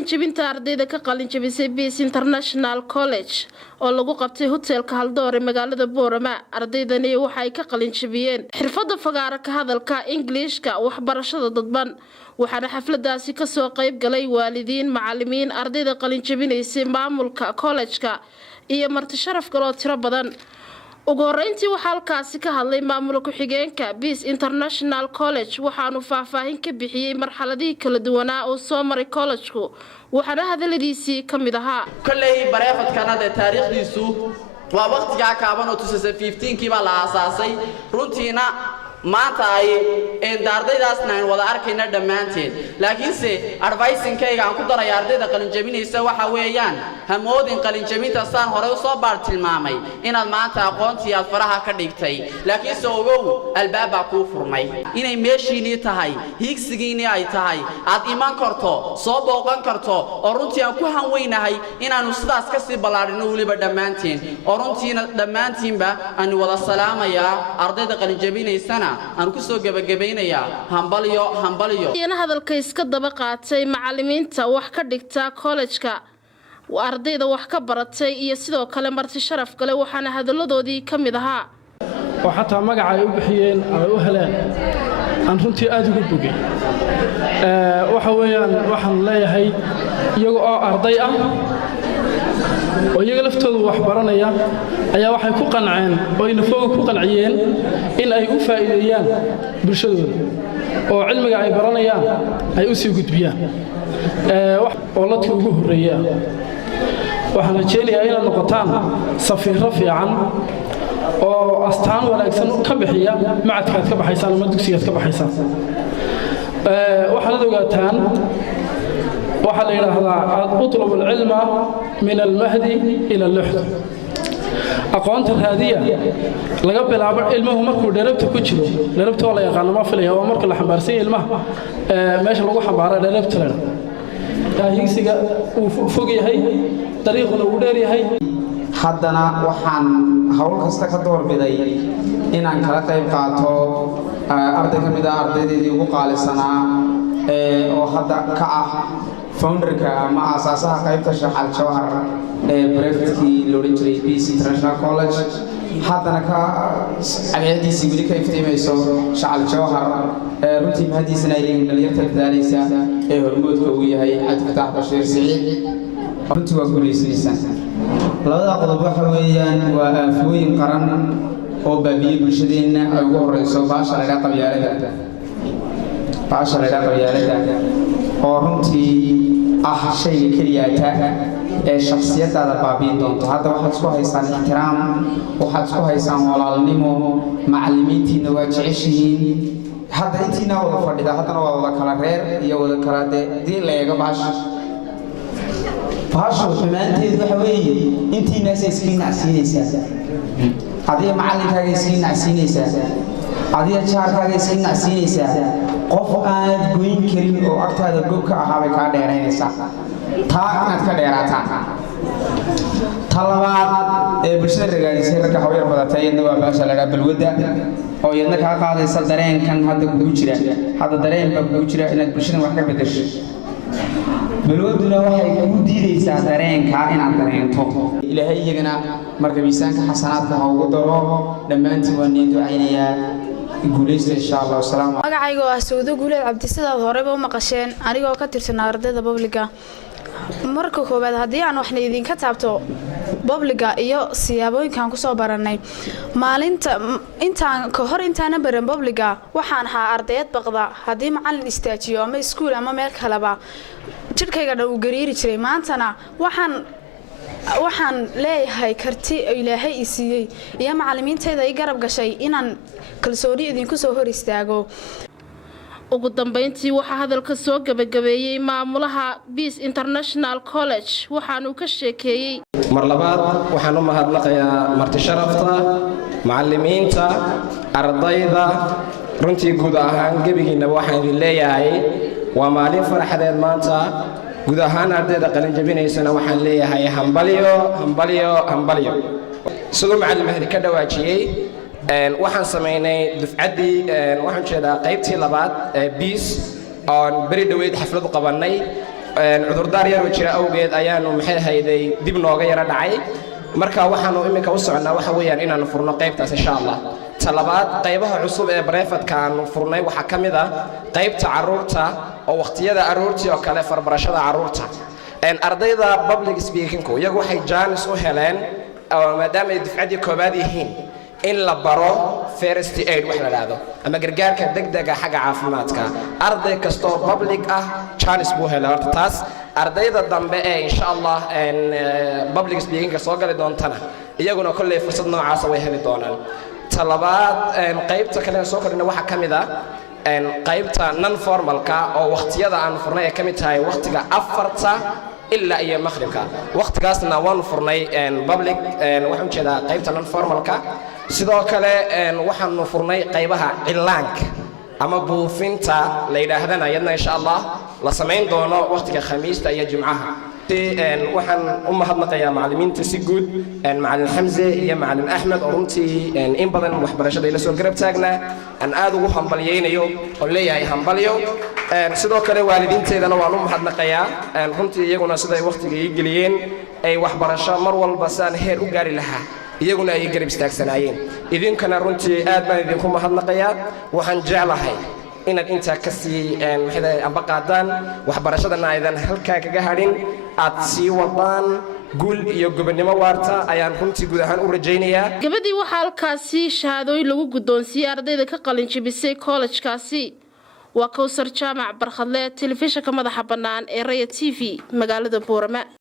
qalin jabinta ardayda ka qalin jabisay Peace International College oo lagu qabtay hotelka Haldoor ee magaalada Boorama. Ardaydani waxay ka qalin jabiyeen xirfadda fagaara ka hadalka Ingiriiska waxbarashada dadban. waxaana xafladaasi ka soo qayb galay waalidiin, macallimiin, ardayda qalin jabinaysay maamulka college-ka iyo marti sharaf kale oo tiro badan. ugu horeyntii waxaa halkaasi ka hadlay maamulka ku-xigeenka Peace International College waxaanu faahfaahin ka bixiyay marxaladii kala duwanaa oo soo maray college-ku waxaana hadaladiisii ka mid ahaa kullay bareefadkana taariikhdiisu waa waqtiga kaaban oo 2015kii baa la aasaasay runtiina maanta ay ardaydaasna aan wada arkayna dhamaanteen laakiin se advice-kayga aan ku daray ardayda qalin jabinaysa waxa weeyaan hamoodin qalin jabinta saan hore u soo baar tilmaamay inaad maanta aqoontii aad faraha ka dhigtay laakiin se ogow albaaba ku furmay inay meeshiini tahay higsigiini ay tahay aad iman karto soo booqan karto oo runtii aan ku hanweynahay inaanu sidaas ka sii balaarino waliba dhamaanteen oo runtiina dhamaantiinba aan wada salaamaya ardayda qalin jabinaysana aan ku soo gabagabeynaya hambalyo iyana hadalka iska daba qaatay macallimiinta wax ka dhigta college-ka ardayda wax ka baratay iyo sidoo kale marti sharaf kale waxaana hadaladoodii ka mid ahaa oo xataa magaca ay u bixiyeen ay u heleen aan runtii aad ugu bogay waxa weeyaan waxaan leeyahay iyaga oo arday ah oo iyaga laftoodu wax baranaya ayaa waxay ku qanceen oo inafooga ku qanciyeen in ay u faa'iideeyaan bulshadooda oo cilmiga ay baranayaan ay u sii gudbiyaan oo ladkii ugu horreeya waxaan rajeynayaa inaad noqotaan safiirro fiican oo astaan wanaagsan ka bixiya macadkaad ka baxaysaan ama dugsigaad ka baxaysaan waxaad ogaataan waxa la yiraahdaa utlub al-ilma min al-mahdi ila al-luhd aqoonta raadiya laga bilaabo ilmuhu markuu dheerabta ku jiro dheerabta oo la yaqaan ma filayo oo marka la xambaarsan ilmaha meesha lagu xambaaro dheerabta leh taahigsiga uu fog yahay dariiquna uu dheer yahay haddana waxaan hawl kasta ka doorbiday inaan kala qayb qaato arday kamid ah ardaydii ugu qaalisanaa oo hadda ka ah founderka ama asaasaha qaybta Shaxal Jawhar brevetkii loo jiray Peace International College haddana ka ageediisii weli ka iftiimayso Shaxal Jawhar runtii mahadiisana ay leeyihiin dhalinyarta dadaaleysa ee hormuudka uu yahay Cabdi Bashir Saciid runtii waa guulaysanaysan labada qodob waxa weeyaan waa aafooyin qaran oo baabiye bulshadeena ay ugu horeyso baasha laga qabyaalada oo runtii ah shay kaliyaata ee shakhsiyadaada baabiin doonto hadda waxaad isku haysaan ixtiraam waxaad isku haysaan walaalnimo macallimiintiina waa jeceshihiin hadda intiina wada fadhida haddana waa wada kala reer iyo wada kala dii leega baasha xumaanteedu waxa weeye intiinaas iskiin nacsiinaysaa adiga macallinkaaga iskiin nacsiinaysaa adiga jaarkaaga iskiin nacsiinaysaa qof aad goyn karin oo agtaada gob ka ahaa bay kaa dheeraynaysaa taa inaad ka dheeraataan talabaad ee bulshada ragaadisay ragga hawyar badatay iyadna waa baasha laga balwada oo iyadna kaa qaadaysa dareenkan hadda kugu jira hadda dareen baa kugu jira inaad bulshada wax ka bedesho balwaduna waxay kugu diidaysaa dareenka inaad dareento ilaahay iyagana marka miisaanka xasanaadka ha ugu daro dhammaantiin waan idin ducaynayaa guulaysta insha Allah salaam magacayga waa Sawdo Guuleed Cabdi sidaad horeba u maqasheen anigoo ka tirsan ardayda publica marka koobaad haddii aan waxna idinka taabto publica iyo siyaabooyinkan ku soo baranay maalinta intaan baran publica waxaan ahaa ardayad baqda haddii macallin istaajiyo ama iskuul ama meel kaleba jidhkayga dhow gariiri jiray maantana waxaan leeyahay karti ilaahay i siiyay iyo macallimiintayda ay garab gashay inaan kalsooni idinku soo hor istaago ugu dambeyntii waxa hadalka soo gabagabeeyay maamulaha Peace International College waxaanu ka sheekeeyay mar labaad waxaan u mahadnaqayaa marti sharafta macallimiinta ardayda runtii guud ahaan gabigiina waxaan idin leeyahay waa maalin farxadeed maanta guud ahaan ardayda qalin jabinaysana waxaan leeyahay hambalyo sidoo macallin mahdi ka dhawaajiyay waxaan sameynay dufcadii waxaan jeedaa qaybtii labaad ee Peace oo bari dhaweyd xaflad qabanay cudurdaar yar oo jira awgeed ayaanu maxay hayday dib nooga yara dhacay marka waxaanu iminka u soconaa waxa weeyaan inaanu furno qaybtaas insha Allah talabaad qaybaha cusub ee breefadka aanu furnay waxa kamid ah qaybta caruurta oo waqtiyada aroortii oo kale farbarashada caruurta ardayda public speaking ku iyagu waxay jaanis u heleen maadaama ay difcadii koobaad yihiin in la baro first aid wax la yiraahdo ama gargaarka degdega xagga caafimaadka arday kasto public ah chance buu helay horta taas ardayda dambe ee insha Allah public speaking soo gali doontana iyaguna kullee fursad noocaas way heli doonaan talabaad qaybta kale soo korina waxa kamid ah qaybta non formalka oo waqtiyada aan furnay ee kamid tahay waqtiga 4 إلا أي مغربك وقت قاسنا وان فرني public وحن كذا قيبة non formalك سيدا كله وحن فرني قيبها إعلانك أما بوفينتا ليلة هذا يدنا إن شاء الله لسمين دونا وقت الخميس تأي جمعها وحن هذا يا معلمين تسجود معلم حمزة يا معلم أحمد أرمتي إن بدن وحبرشة إلى سوق قرب تاجنا أن آذو همبليين يوم ولا يا همبليو سيدا كله والدين تيدنا وانهم هذا قيا أرمتي يجونا سيدا وقت يجليين أي وحبرشة مرول بسان هير وجاري لها يجونا يجرب استكسناين إذن كان أرمتي آدم إذنكم هذا قيا وحن جعلها إن أنت كسي هذا أبقادان وحبرشتنا إذا هلكا كجهرين أتسي وطن قول يجبني ما وارتا أيان كنتي جودهان ورجينيا. gabadhii waxaa halkaasi shahaadooyin lagu guddoonsiiyay ardayda ka qalin jabisay college-kaasi waa Kawsar Jaamac Barkhadle telefishinka madaxa bannaan ee Raya TV magaalada Boorama.